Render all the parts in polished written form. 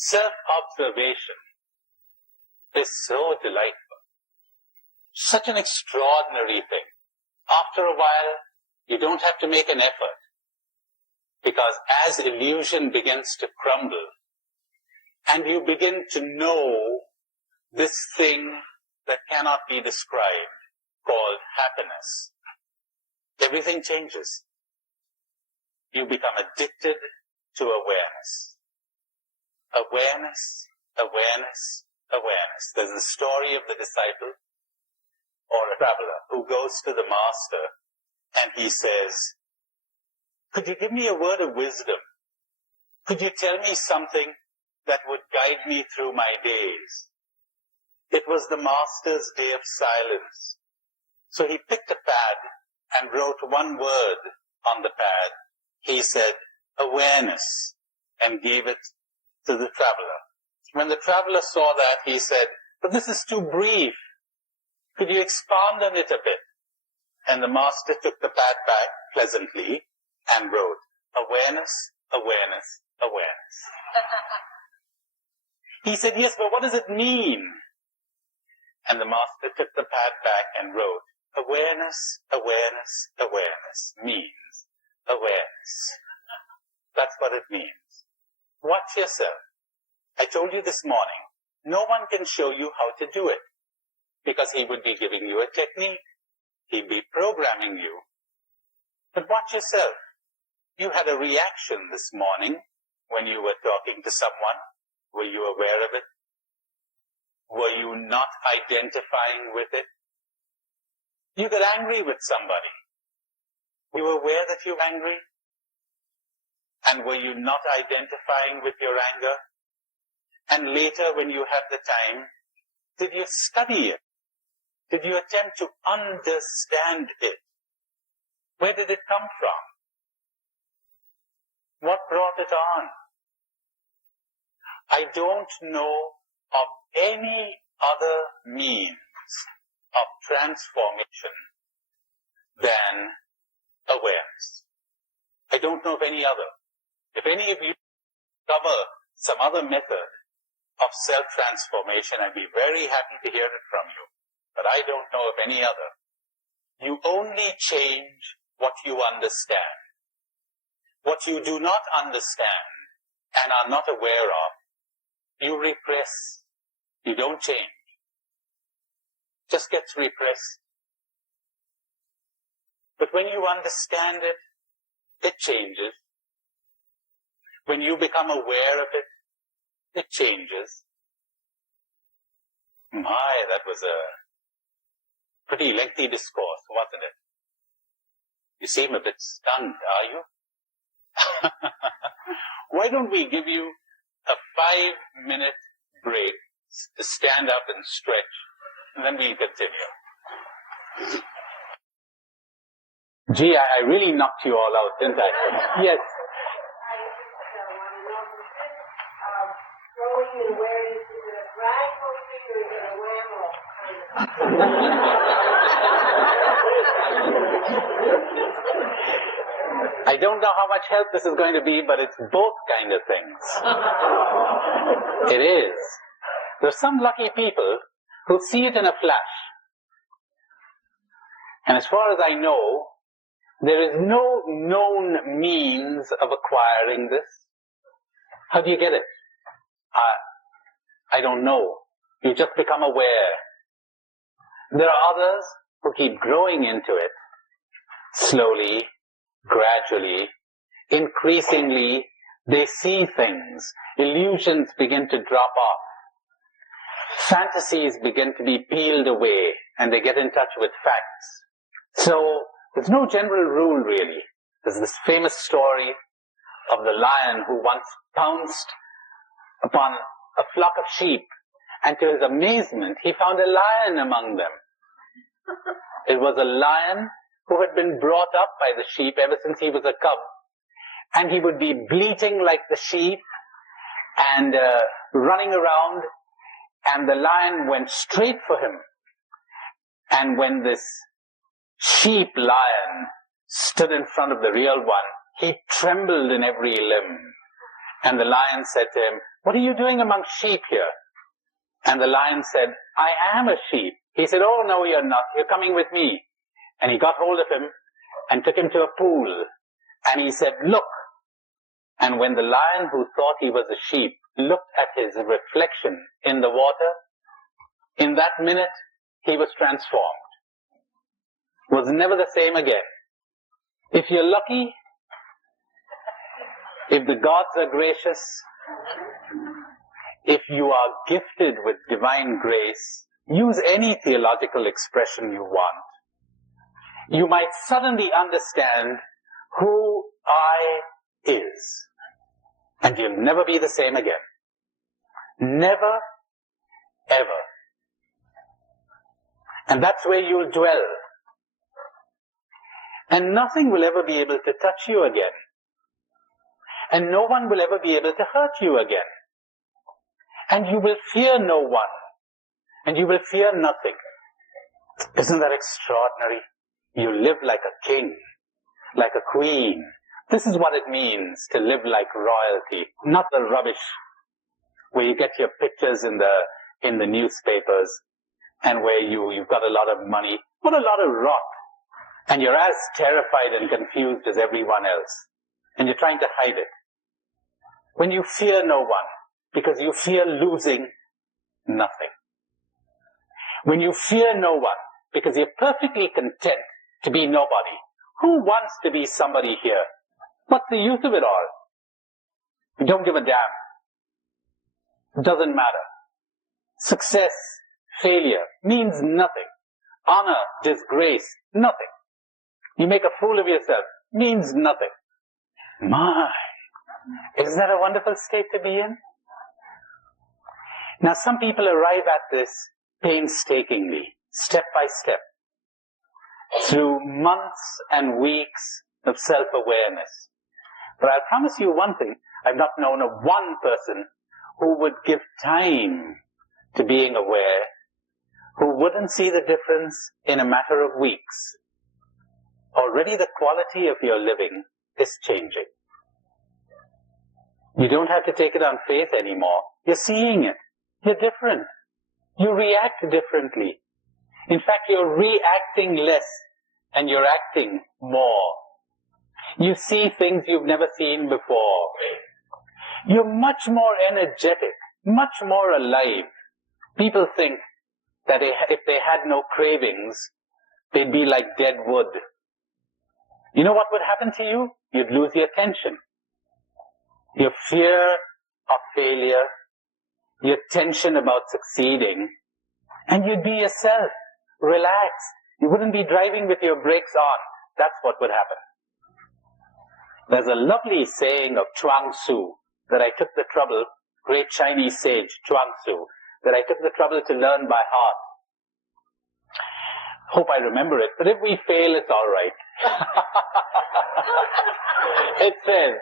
self-observation is so delightful. Such an extraordinary thing. After a while, you don't have to make an effort. Because as illusion begins to crumble, and you begin to know this thing that cannot be described, called happiness, everything changes. You become addicted to awareness. Awareness, awareness, awareness. There's the story of the disciple or a traveler who goes to the master and he says, could you give me a word of wisdom? Could you tell me something that would guide me through my days? It was the master's day of silence. So he picked a pad and wrote one word on the pad. He said, awareness, and gave it to the traveler. When the traveler saw that, he said, but this is too brief. Could you expand on it a bit? And the master took the pad back pleasantly and wrote, awareness, awareness, awareness. He said, yes, but what does it mean? And the master took the pad back and wrote, awareness, awareness, awareness means awareness. That's what it means. Watch yourself. I told you this morning, no one can show you how to do it, because he would be giving you a technique. He'd be programming you. But watch yourself. You had a reaction this morning when you were talking to someone. Were you aware of it? Were you not identifying with it? You got angry with somebody. Were you aware that you were angry? And were you not identifying with your anger? And later, when you had the time, did you study it? Did you attempt to understand it? Where did it come from? What brought it on? I don't know of any other means of transformation than awareness. I don't know of any other. If any of you cover some other method of self-transformation, I'd be very happy to hear it from you. But I don't know of any other. You only change what you understand. What you do not understand and are not aware of, you repress. You don't change. Just gets repressed. But when you understand it, it changes. When you become aware of it, it changes. My, that was a pretty lengthy discourse, wasn't it? You seem a bit stunned, are you? Why don't we give you a 5-minute break to stand up and stretch, and then we'll continue. Gee, I really knocked you all out, didn't I? Yes. I don't know how much help this is going to be, but it's both kind of things. It is. There's some lucky people who see it in a flash. And as far as I know, there is no known means of acquiring this. How do you get it? I don't know. You just become aware. There are others who keep growing into it, slowly, gradually, increasingly. They see things. Illusions begin to drop off. Fantasies begin to be peeled away, and they get in touch with facts. So, there's no general rule, really. There's this famous story of the lion who once pounced upon a flock of sheep, and to his amazement, he found a lion among them. It was a lion who had been brought up by the sheep ever since he was a cub, and he would be bleating like the sheep and running around, and the lion went straight for him. And when this sheep lion stood in front of the real one, he trembled in every limb. And the lion said to him, "What are you doing among sheep here?" And the lion said, "I am a sheep." He said, "Oh, no, you're not. You're coming with me." And he got hold of him and took him to a pool. And he said, "Look." And when the lion, who thought he was a sheep, looked at his reflection in the water, in that minute, he was transformed. Was never the same again. If you're lucky, if the gods are gracious, if you are gifted with divine grace, use any theological expression you want. You might suddenly understand who I is. And you'll never be the same again. Never, ever. And that's where you'll dwell. And nothing will ever be able to touch you again. And no one will ever be able to hurt you again. And you will fear no one. And you will fear nothing. Isn't that extraordinary? You live like a king, like a queen. This is what it means to live like royalty, not the rubbish where you get your pictures in the newspapers and where you've got a lot of money. What a lot of rot. And you're as terrified and confused as everyone else. And you're trying to hide it. When you fear no one, because you fear losing nothing. When you fear no one, because you're perfectly content to be nobody. Who wants to be somebody here? What's the use of it all? You don't give a damn. It doesn't matter. Success, failure means nothing. Honor, disgrace, nothing. You make a fool of yourself, means nothing. My, isn't that a wonderful state to be in? Now some people arrive at this painstakingly, step by step, through months and weeks of self-awareness. But I promise you one thing, I've not known of one person who would give time to being aware, who wouldn't see the difference in a matter of weeks. Already the quality of your living is changing. You don't have to take it on faith anymore. You're seeing it. You're different. You react differently. In fact, you're reacting less and you're acting more. You see things you've never seen before. You're much more energetic, much more alive. People think that if they had no cravings, they'd be like dead wood. You know what would happen to you? You'd lose your tension. Your fear of failure, your tension about succeeding, and you'd be yourself, relaxed. You wouldn't be driving with your brakes on. That's what would happen. There's a lovely saying of Chuang Tzu that I took the trouble, great Chinese sage Chuang Tzu, that I took the trouble to learn by heart. Hope I remember it, but if we fail, it's all right. It says,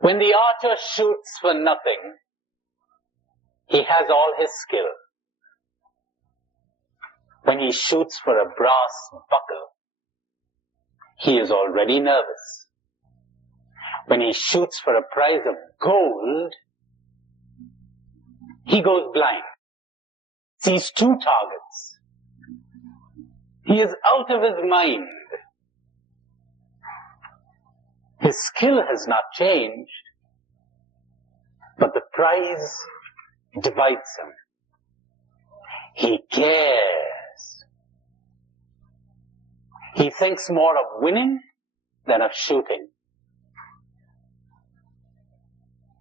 when the archer shoots for nothing, he has all his skill. When he shoots for a brass buckle, he is already nervous. When he shoots for a prize of gold, he goes blind, sees two targets. He is out of his mind. His skill has not changed, but the prize divides him. He cares. He thinks more of winning than of shooting.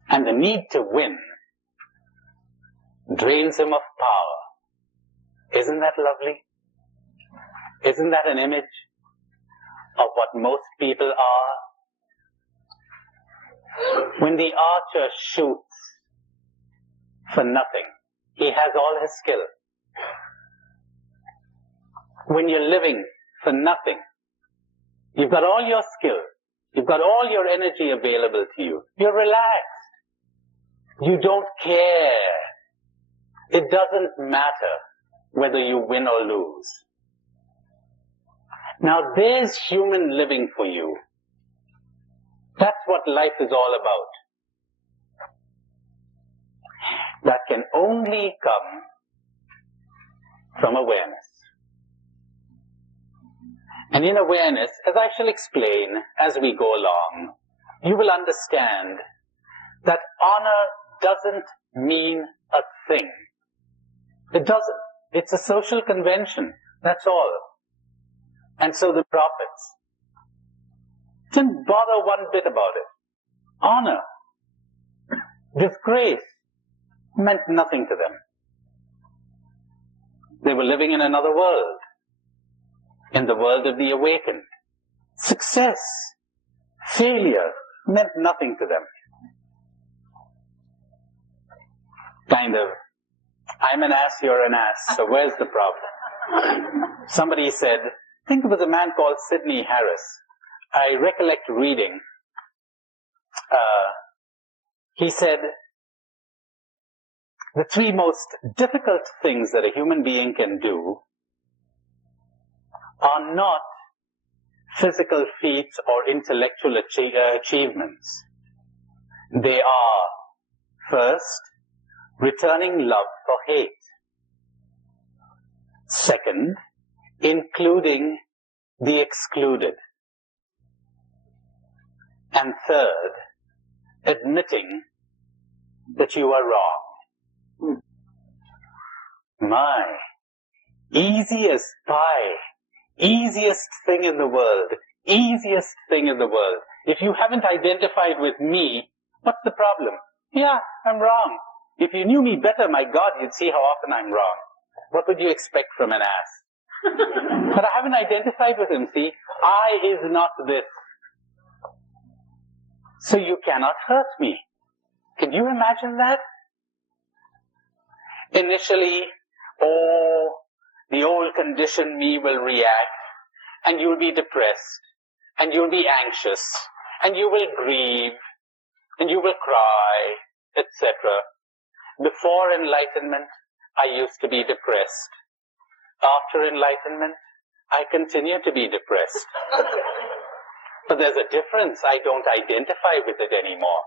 And the need to win drains him of power. Isn't that lovely? Isn't that an image of what most people are? When the archer shoots for nothing, he has all his skill. When you're living for nothing, you've got all your skill. You've got all your energy available to you. You're relaxed. You don't care. It doesn't matter whether you win or lose. Now there's human living for you. That's what life is all about. only come from awareness. And in awareness, as I shall explain as we go along, you will understand that honor doesn't mean a thing. It doesn't. It's a social convention. That's all. And so the prophets didn't bother one bit about it. Honor, disgrace, meant nothing to them. They were living in another world, in the world of the awakened. Success, failure, meant nothing to them. Kind of, I'm an ass, you're an ass, so where's the problem? Somebody said, I think it was a man called Sidney Harris. I recollect reading. He said, the three most difficult things that a human being can do are not physical feats or intellectual achievements. They are, first, returning love for hate. Second, including the excluded. And third, admitting that you are wrong. My, easy as pie, easiest thing in the world, easiest thing in the world. If you haven't identified with me, what's the problem? Yeah, I'm wrong. If you knew me better, my God, you'd see how often I'm wrong. What would you expect from an ass? But I haven't identified with him, see? I is not this. So you cannot hurt me. Can you imagine that? Initially, the old conditioned me will react, and you'll be depressed, and you'll be anxious, and you will grieve, and you will cry, etc. Before enlightenment, I used to be depressed. After enlightenment, I continue to be depressed. But there's a difference. I don't identify with it anymore.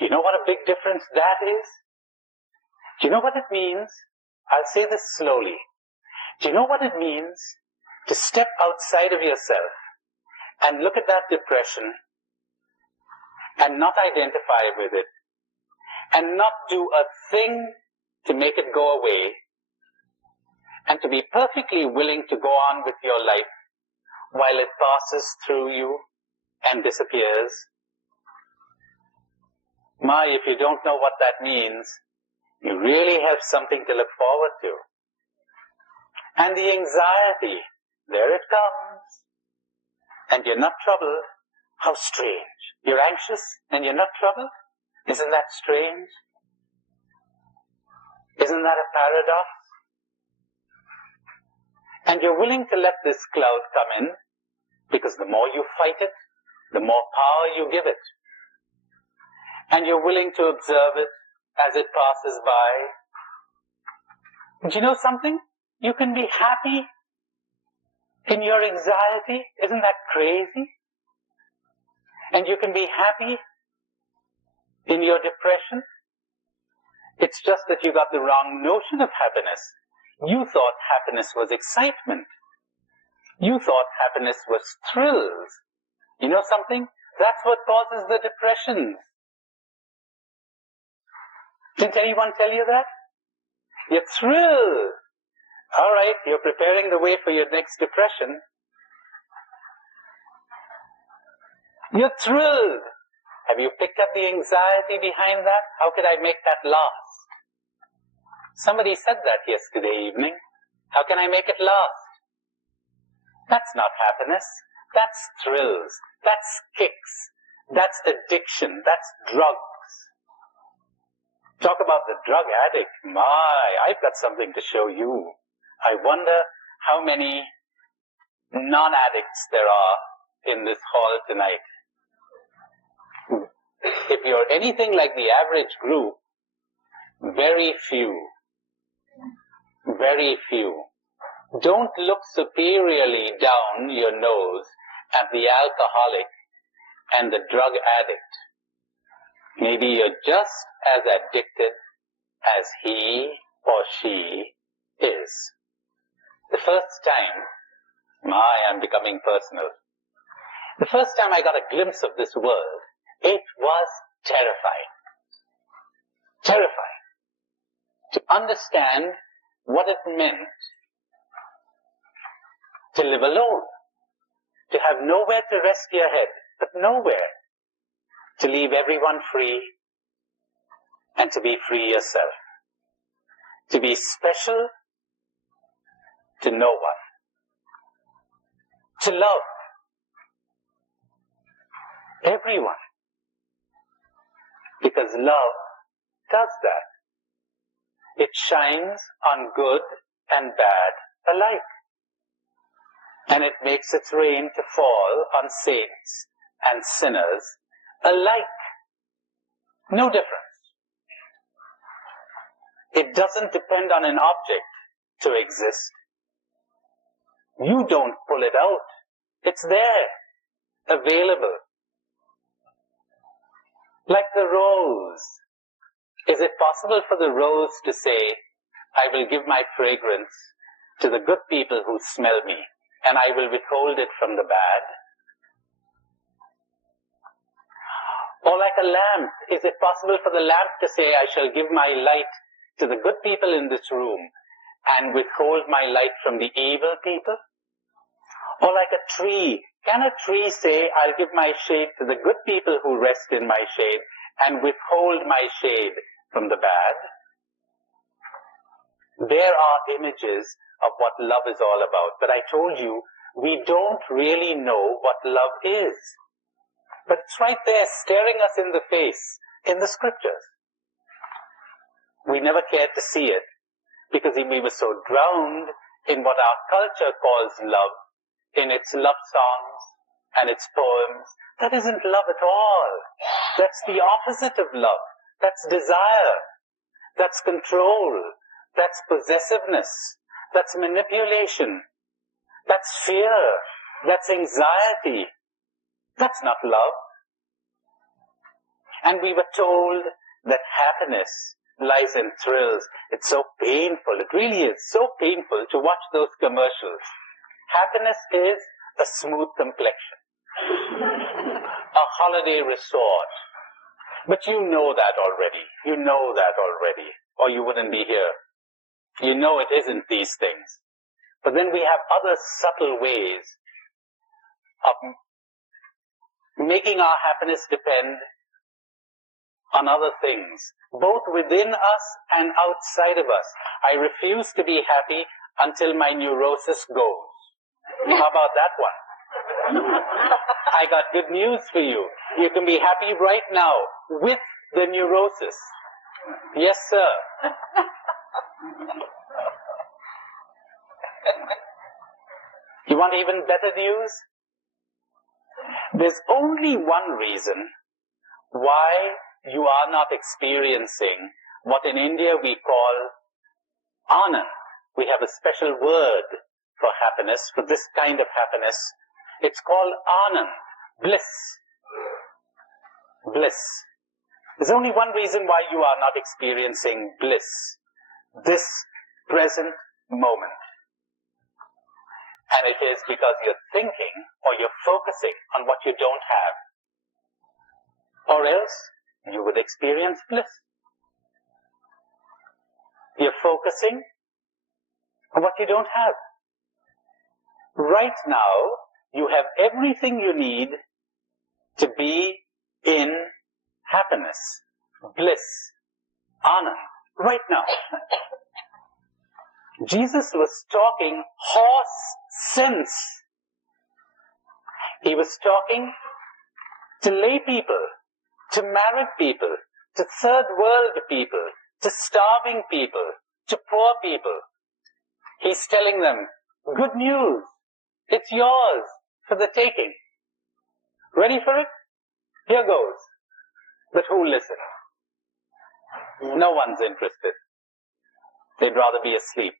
You know what a big difference that is? Do you know what it means? I'll say this slowly. Do you know what it means to step outside of yourself and look at that depression and not identify with it and not do a thing to make it go away, and to be perfectly willing to go on with your life while it passes through you and disappears? My, if you don't know what that means, you really have something to look forward to. And the anxiety, there it comes. And you're not troubled. How strange. You're anxious and you're not troubled? Isn't that strange? Isn't that a paradox? And you're willing to let this cloud come in, because the more you fight it, the more power you give it. And you're willing to observe it as it passes by. And you know something? You can be happy in your anxiety. Isn't that crazy? And you can be happy in your depression. It's just that you got the wrong notion of happiness. You thought happiness was excitement. You thought happiness was thrills. You know something? That's what causes the depressions. Didn't anyone tell you that? You're thrilled. All right, you're preparing the way for your next depression. You're thrilled. Have you picked up the anxiety behind that? How could I make that last? Somebody said that yesterday evening. How can I make it last? That's not happiness. That's thrills. That's kicks. That's addiction. That's drugs. Talk about the drug addict. My, I've got something to show you. I wonder how many non-addicts there are in this hall tonight. If you're anything like the average group, very few. Very few. Don't look superiorly down your nose at the alcoholic and the drug addict. Maybe you're just as addicted as he or she is. The first time, I'm becoming personal. The first time I got a glimpse of this world, it was terrifying. Terrifying. To understand what it meant to live alone. To have nowhere to rest your head, but nowhere. To leave everyone free and to be free yourself. To be special to no one. To love everyone. Because love does that. It shines on good and bad alike. And it makes its rain to fall on saints and sinners alike. No difference. It doesn't depend on an object to exist. You don't pull it out. It's there, available. Like the rose. Is it possible for the rose to say, I will give my fragrance to the good people who smell me, and I will withhold it from the bad? Or like a lamp, is it possible for the lamp to say, I shall give my light to the good people in this room and withhold my light from the evil people? Or like a tree, can a tree say, I'll give my shade to the good people who rest in my shade and withhold my shade from the bad? There are images of what love is all about, but I told you, we don't really know what love is. But it's right there staring us in the face in the scriptures. We never cared to see it because we were so drowned in what our culture calls love, in its love songs and its poems. That isn't love at all. That's the opposite of love. That's desire. That's control. That's possessiveness. That's manipulation. That's fear. That's anxiety. That's not love. And we were told that happiness lies in thrills. It's so painful. It really is so painful to watch those commercials. Happiness is a smooth complexion. A holiday resort. But you know that already. You know that already. Or you wouldn't be here. You know it isn't these things. But then we have other subtle ways of making our happiness depend on other things, both within us and outside of us. I refuse to be happy until my neurosis goes. How about that one? I got good news for you. You can be happy right now with the neurosis. Yes, sir. You want even better news? There's only one reason why you are not experiencing what in India we call anand. We have a special word for happiness, for this kind of happiness. It's called anand, bliss. Bliss. There's only one reason why you are not experiencing bliss, this present moment. And it is because you're thinking or you're focusing on what you don't have. Or else you would experience bliss. You're focusing on what you don't have. Right now, you have everything you need to be in happiness, bliss, anand, right now. Jesus was talking horse sense. He was talking to lay people, to married people, to third world people, to starving people, to poor people. He's telling them, good news, it's yours for the taking. Ready for it? Here goes. But who listens? No one's interested. They'd rather be asleep.